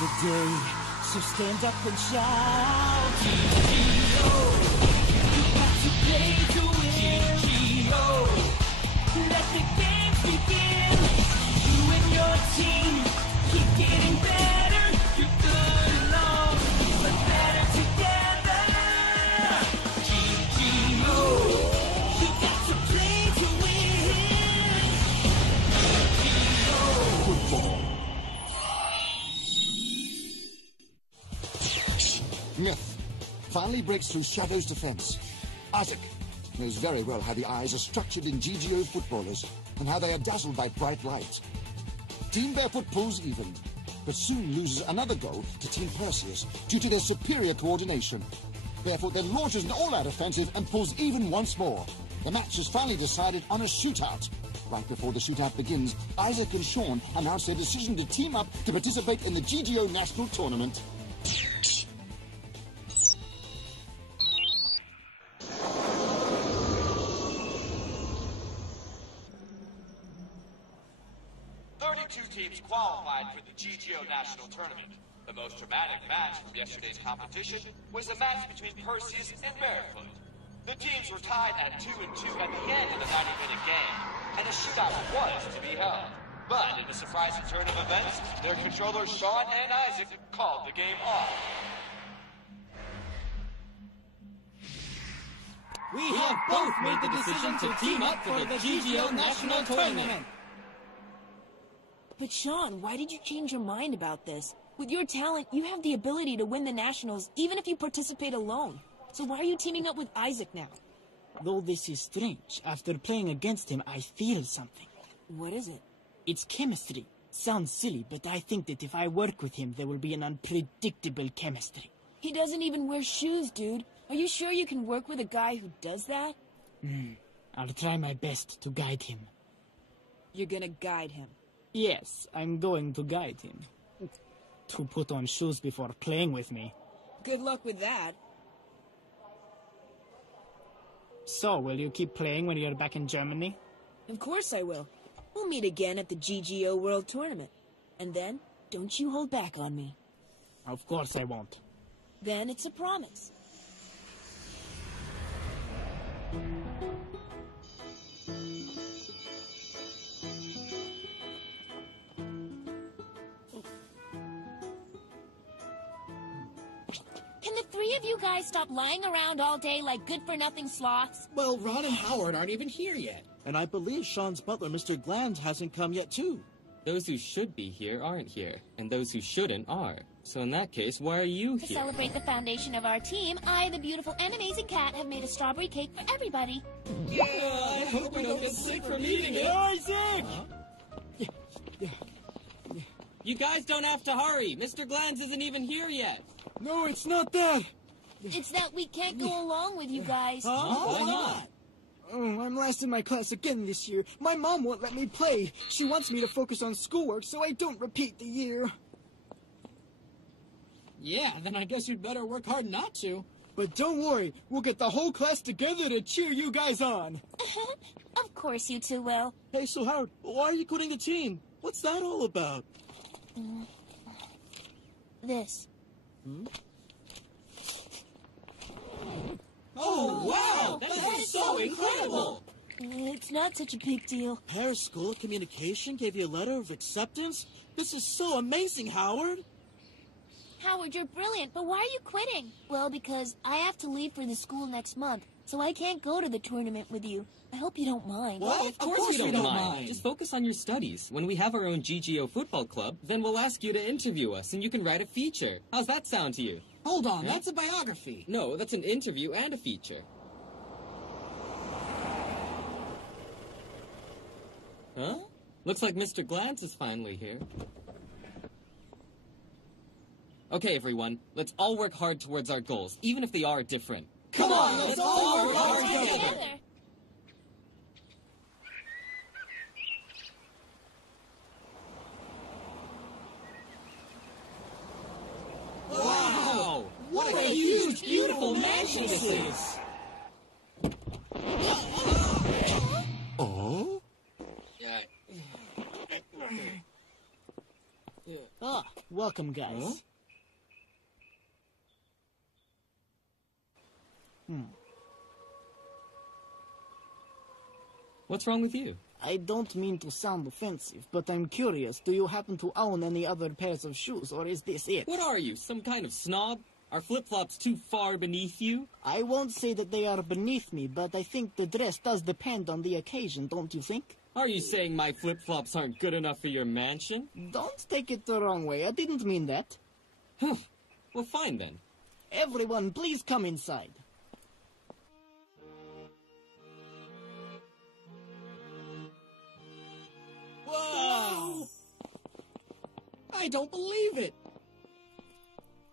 the day, so stand up and shout. G.G.O. You got to play to win. G.G.O. Let the games begin. You and your team keep getting better. You're good alone, but better together. G.G.O. You got to play to win. G.G.O. Football. Myth finally breaks through Shadow's defense. Isaac knows very well how the eyes are structured in GGO footballers and how they are dazzled by bright light. Team Barefoot pulls even, but soon loses another goal to Team Perseus due to their superior coordination. Barefoot then launches an all-out offensive and pulls even once more. The match is finally decided on a shootout. Right before the shootout begins, Isaac and Sean announce their decision to team up to participate in the GGO National Tournament. Teams qualified for the GGO National Tournament. The most dramatic match from yesterday's competition was the match between Perseus and Barefoot. The teams were tied at 2-2 at the end of the 90-minute game, and a shootout was to be held. But in the surprising turn of events, their controllers Sean and Isaac called the game off. We have both made the decision to team up for the GGO National Tournament. But Sean, why did you change your mind about this? With your talent, you have the ability to win the Nationals, even if you participate alone. So why are you teaming up with Isaac now? Though this is strange, after playing against him, I feel something. What is it? It's chemistry. Sounds silly, but I think that if I work with him, there will be an unpredictable chemistry. He doesn't even wear shoes, dude. Are you sure you can work with a guy who does that? I'll try my best to guide him. You're gonna guide him? Yes, I'm going to guide him. To put on shoes before playing with me. Good luck with that. So, will you keep playing when you're back in Germany? Of course I will. We'll meet again at the GGO World Tournament. And then, don't you hold back on me. Of course I won't. Then it's a promise. Can the three of you guys stop lying around all day like good-for-nothing sloths? Well, Ron and Howard aren't even here yet. And I believe Sean's butler, Mr. Glanz, hasn't come yet, too. Those who should be here aren't here, and those who shouldn't are. So in that case, why are you To here? celebrate the foundation of our team, I, the beautiful and amazing cat, have made a strawberry cake for everybody. Yeah, I hope we don't get sick from eating it. Isaac! You guys don't have to hurry. Mr. Glanz isn't even here yet. No, it's not that. It's that we can't go along with you guys. Why not? Oh, I'm last in my class again this year. My mom won't let me play. She wants me to focus on schoolwork so I don't repeat the year. Yeah, then I guess you'd better work hard not to. But don't worry, we'll get the whole class together to cheer you guys on. Of course you two will. Hey, so Howard, why are you quitting the team? What's that all about? This. Oh, wow! That is so incredible! It's not such a big deal. Paris School of Communication gave you a letter of acceptance? This is so amazing, Howard! Howard, you're brilliant, but why are you quitting? Well, because I have to leave for the school next month, so I can't go to the tournament with you. I hope you don't mind. Well, of course we don't mind. Just focus on your studies. When we have our own GGO football club, then we'll ask you to interview us, and you can write a feature. How's that sound to you? Hold on, that's a biography. No, that's an interview and a feature. Huh? Looks like Mr. Glantz is finally here. Okay, everyone, let's all work hard towards our goals, even if they are different. Come on, let's all work hard together. Wow! What a huge, beautiful mansion this is! Oh? Welcome, guys. Huh? What's wrong with you? I don't mean to sound offensive, but I'm curious. Do you happen to own any other pairs of shoes, or is this it? What are you, some kind of snob? Are flip-flops too far beneath you? I won't say that they are beneath me, but I think the dress does depend on the occasion, don't you think? Are you saying my flip-flops aren't good enough for your mansion? Don't take it the wrong way. I didn't mean that. Well, fine then. Everyone, please come inside. Whoa! I don't believe it!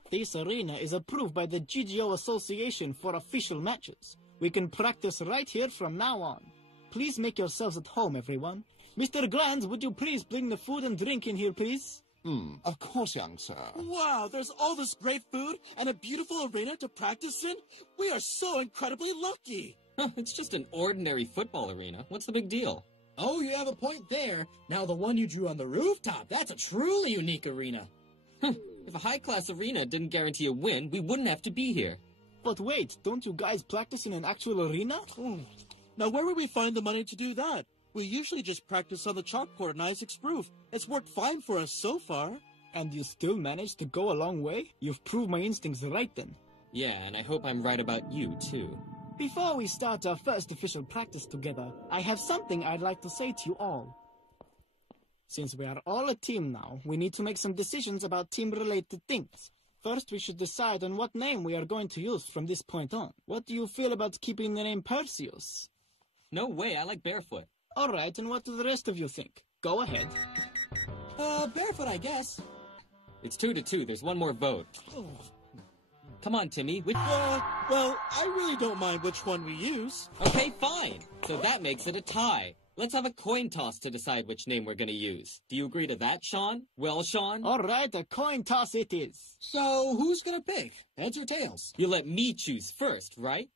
This arena is approved by the GGO Association for official matches. We can practice right here from now on. Please make yourselves at home, everyone. Mr. Glands, would you please bring the food and drink in here, please? Of course, young sir. Wow, there's all this great food and a beautiful arena to practice in? We are so incredibly lucky! It's just an ordinary football arena. What's the big deal? Oh, you have a point there. Now the one you drew on the rooftop, that's a truly unique arena. If a high-class arena didn't guarantee a win, we wouldn't have to be here. But wait, don't you guys practice in an actual arena? Now where would we find the money to do that? We usually just practice on the chalkboard in Isaac's roof. It's worked fine for us so far. And you still managed to go a long way? You've proved my instincts right then. Yeah, and I hope I'm right about you, too. Before we start our first official practice together, I have something I'd like to say to you all. Since we are all a team now, we need to make some decisions about team-related things. First, we should decide on what name we are going to use from this point on. What do you feel about keeping the name Perseus? No way, I like Barefoot. All right, and what do the rest of you think? Go ahead. Barefoot, I guess. It's 2-2. There's one more vote. Come on, Timmy. Well, I really don't mind which one we use. Okay, fine. So that makes it a tie. Let's have a coin toss to decide which name we're going to use. Do you agree to that, Sean? Well, Sean? All right, a coin toss it is. So, who's gonna pick? Heads or tails? You let me choose first, right?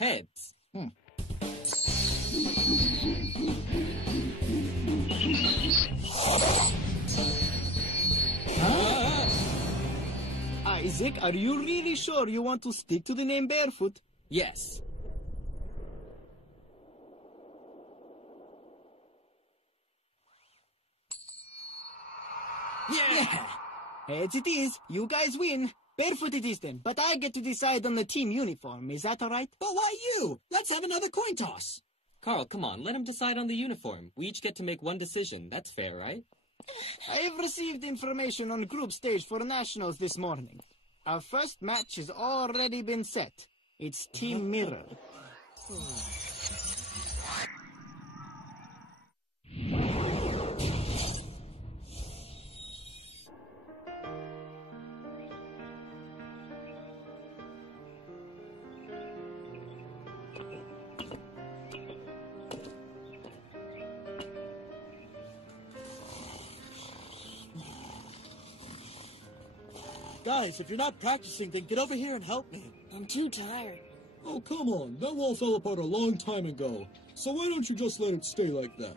Heads. Isaac, are you really sure you want to stick to the name Barefoot? Yes. Yeah! Heads it is. You guys win. Barefoot it is then, but I get to decide on the team uniform. Is that all right? But why you? Let's have another coin toss. Carl, come on. Let him decide on the uniform. We each get to make one decision. That's fair, right? I have received information on group stage for nationals this morning. Our first match has already been set. It's Team Mirror. Guys, if you're not practicing, then get over here and help me. I'm too tired. Oh, come on. That wall fell apart a long time ago. So why don't you just let it stay like that?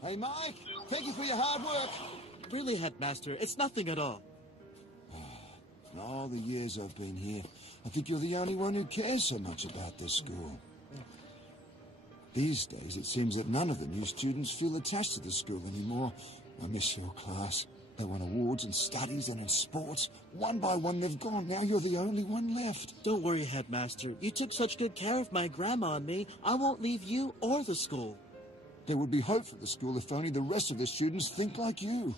Hey, Mike, thank you for your hard work. Really, Headmaster, it's nothing at all. In all the years I've been here, I think you're the only one who cares so much about this school. These days, it seems that none of the new students feel attached to the school anymore. I miss your class. They won awards in studies and in sports. One by one, they've gone. Now you're the only one left. Don't worry, Headmaster. You took such good care of my grandma and me. I won't leave you or the school. There would be hope for the school if only the rest of the students think like you.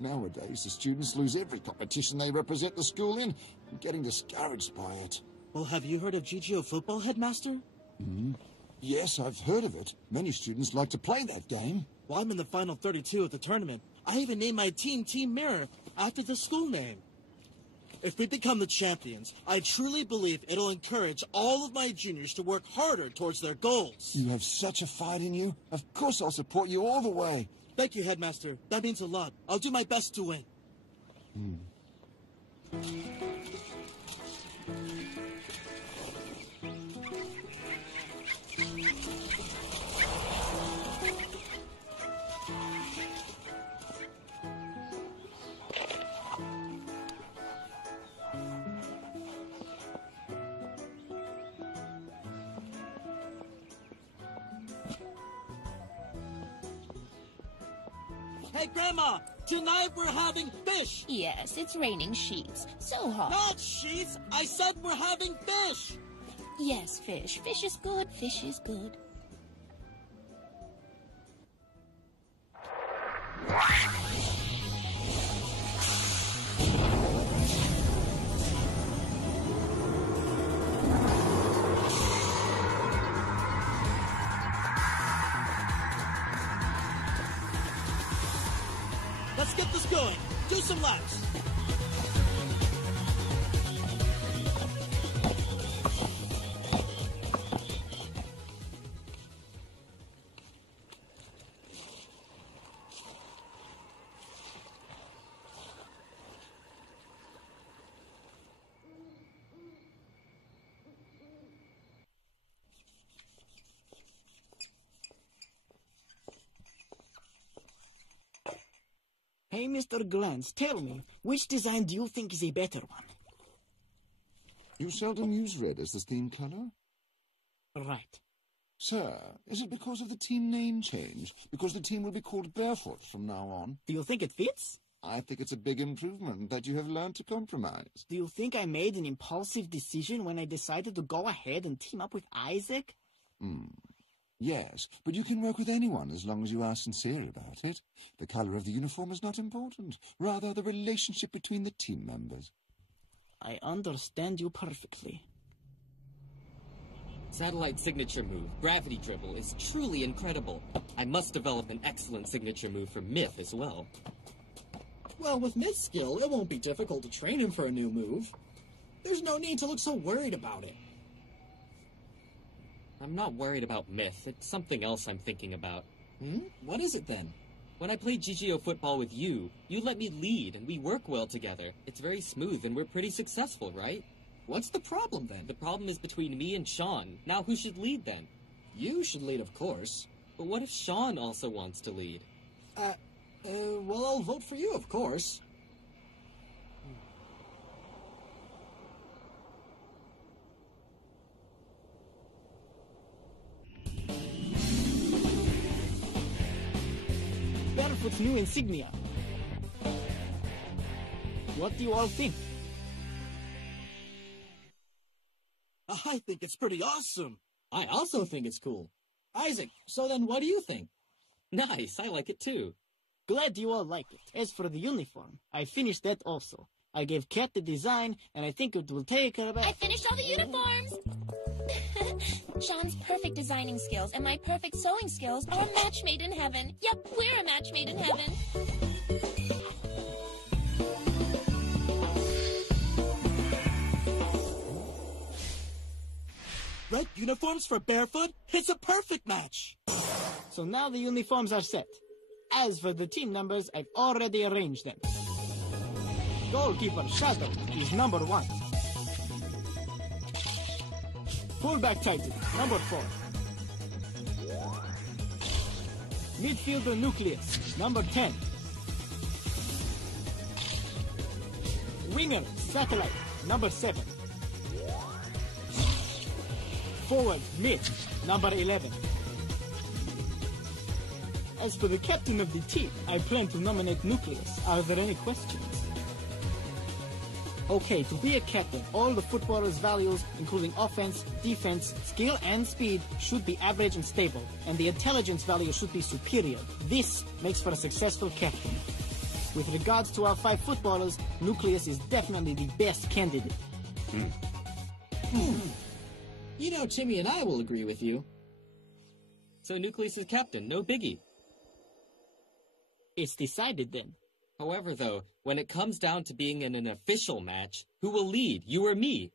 Nowadays, the students lose every competition they represent the school in, getting discouraged by it. Well, have you heard of GGO football, Headmaster? Yes, I've heard of it. Many students like to play that game. Well, I'm in the final 32 of the tournament. I even named my team Team Mirror after the school name. If we become the champions, I truly believe it'll encourage all of my juniors to work harder towards their goals. You have such a fight in you. Of course I'll support you all the way. Thank you, Headmaster. That means a lot. I'll do my best to win. Hey, Grandma, tonight we're having fish. Yes, it's raining sheets. So hot. Not sheets. I said we're having fish. Yes, fish. Fish is good. Fish is good. Let's get this going. Do some laps. Hey, Mr. Glantz, tell me, which design do you think is a better one? You seldom use red as the team color? Right. Sir, is it because of the team name change? Because the team will be called Barefoot from now on? Do you think it fits? I think it's a big improvement that you have learned to compromise. Do you think I made an impulsive decision when I decided to go ahead and team up with Isaac? Yes, but you can work with anyone as long as you are sincere about it. The color of the uniform is not important, rather the relationship between the team members. I understand you perfectly. Satellite signature move, gravity dribble, is truly incredible. I must develop an excellent signature move for Myth as well. Well, with Myth's skill, it won't be difficult to train him for a new move. There's no need to look so worried about it. I'm not worried about Myth. It's something else I'm thinking about. What is it then? When I played GGO football with you, you let me lead and we work well together. It's very smooth and we're pretty successful, right? What's the problem then? The problem is between me and Sean. Now who should lead then? You should lead, of course. But what if Sean also wants to lead? Well, I'll vote for you, of course. Barefoot's new insignia. What do you all think? I think it's pretty awesome. I also think it's cool. Isaac, so then what do you think? Nice, I like it too. Glad you all like it. As for the uniform, I finished that also. I gave Kat the design, and I think it will take her about... I finished all the uniforms! Sean's perfect designing skills and my perfect sewing skills are a match made in heaven. Yep, we're a match made in heaven. Red uniforms for Barefoot? It's a perfect match. So now the uniforms are set. As for the team numbers, I've already arranged them. Goalkeeper Shadow is number 1. Fullback Titan, number 4. Midfielder Nucleus, number 10. Winger Satellite, number 7. Forward Mid, number 11. As for the captain of the team, I plan to nominate Nucleus. Are there any questions? Okay, to be a captain, all the footballers' values, including offense, defense, skill, and speed, should be average and stable, and the intelligence value should be superior. This makes for a successful captain. With regards to our 5 footballers, Nucleus is definitely the best candidate. You know, Timmy and I will agree with you. So Nucleus is captain, no biggie. It's decided then. However, though, when it comes down to being in an official match, who will lead, you or me?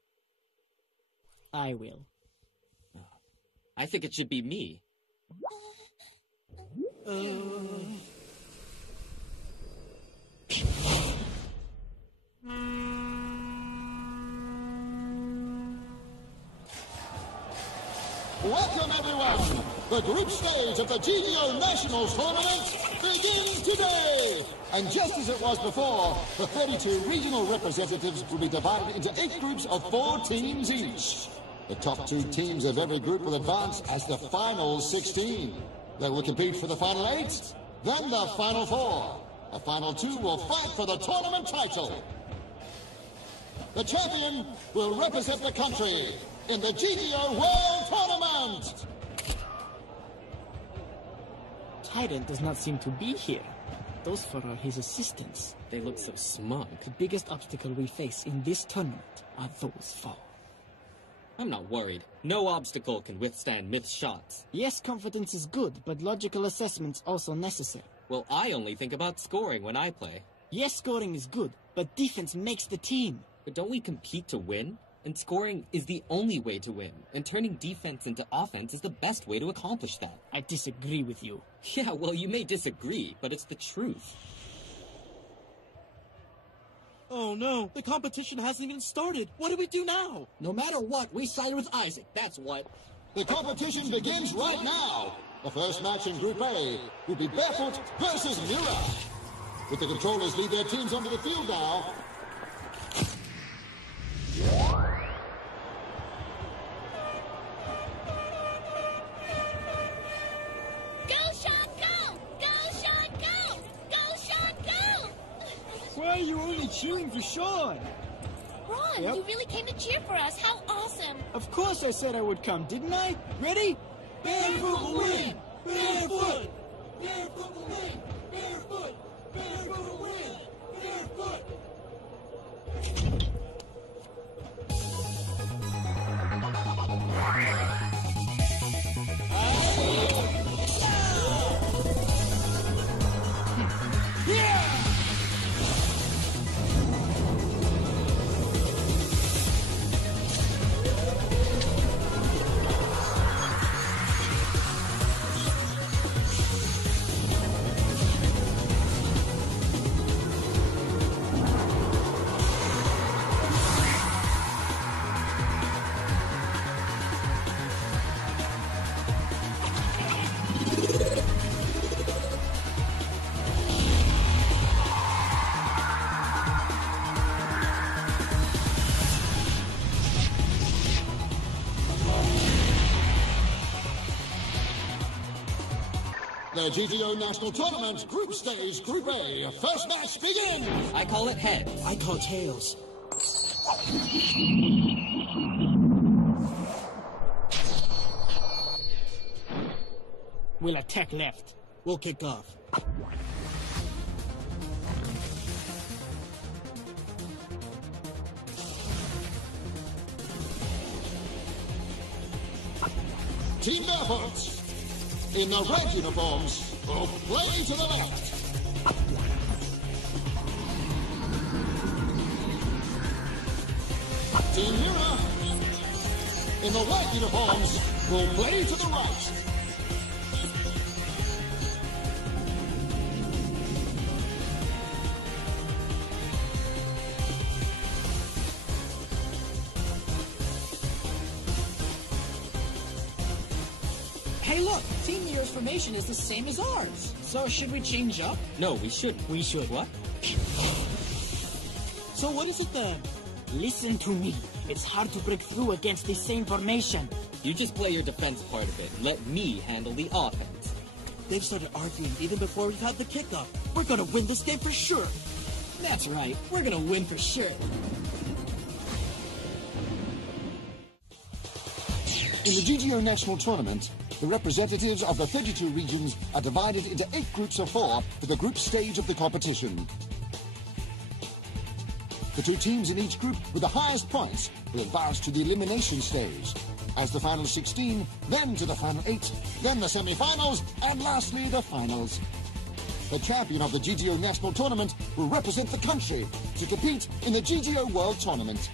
I will. I think it should be me. Welcome, everyone! The group stage of the GGO Nationals Tournament begins today! And just as it was before, the 32 regional representatives will be divided into 8 groups of 4 teams each. The top 2 teams of every group will advance as the final 16. They will compete for the final 8, Then the Final Four. The Final Two will fight for the tournament title. The champion will represent the country in the GDO World Tournament. Tyrant does not seem to be here. Those four are his assistants. They look so smug. The biggest obstacle we face in this tournament are those four. I'm not worried. No obstacle can withstand Myth's shots. Yes, confidence is good, but logical assessment's also necessary. Well, I only think about scoring when I play. Yes, scoring is good, but defense makes the team. But don't we compete to win? And scoring is the only way to win. And turning defense into offense is the best way to accomplish that. I disagree with you. Yeah, well, you may disagree, but it's the truth. Oh no, the competition hasn't even started. What do we do now? No matter what, we sided with Isaac, that's what. The competition begins right now. The first match in Group A will be Barefoot versus Mira. With the controllers lead their teams onto the field now. Why are you only cheering for Sean? Ron, Yep. you really came to cheer for us. How awesome. Of course I said I would come, didn't I? Ready? Barefoot will win! Barefoot! Barefoot will win! Barefoot! Barefoot will win! Barefoot! The GTO National Tournament Group Stage Group A. First match begins! I call it heads. I call tails. We'll attack left. We'll kick off. Team Barefoot in the red uniforms will play to the left. Team Mira in the white uniforms will play to the right. Hey, look, Team Mira's formation is the same as ours. So should we change up? No, we shouldn't. We should. What? So what is it then? Listen to me. It's hard to break through against the same formation. You just play your defense part of it and let me handle the offense. They've started arguing even before we've had the kickoff. We're gonna win this game for sure. That's right, we're gonna win for sure. In the GTO National Tournament, the representatives of the 32 regions are divided into 8 groups of 4 for the group stage of the competition. The 2 teams in each group with the highest points will advance to the elimination stage. As the final 16, then to the final 8, then the semi-finals, and lastly the finals. The champion of the GTO National Tournament will represent the country to compete in the GTO World Tournament.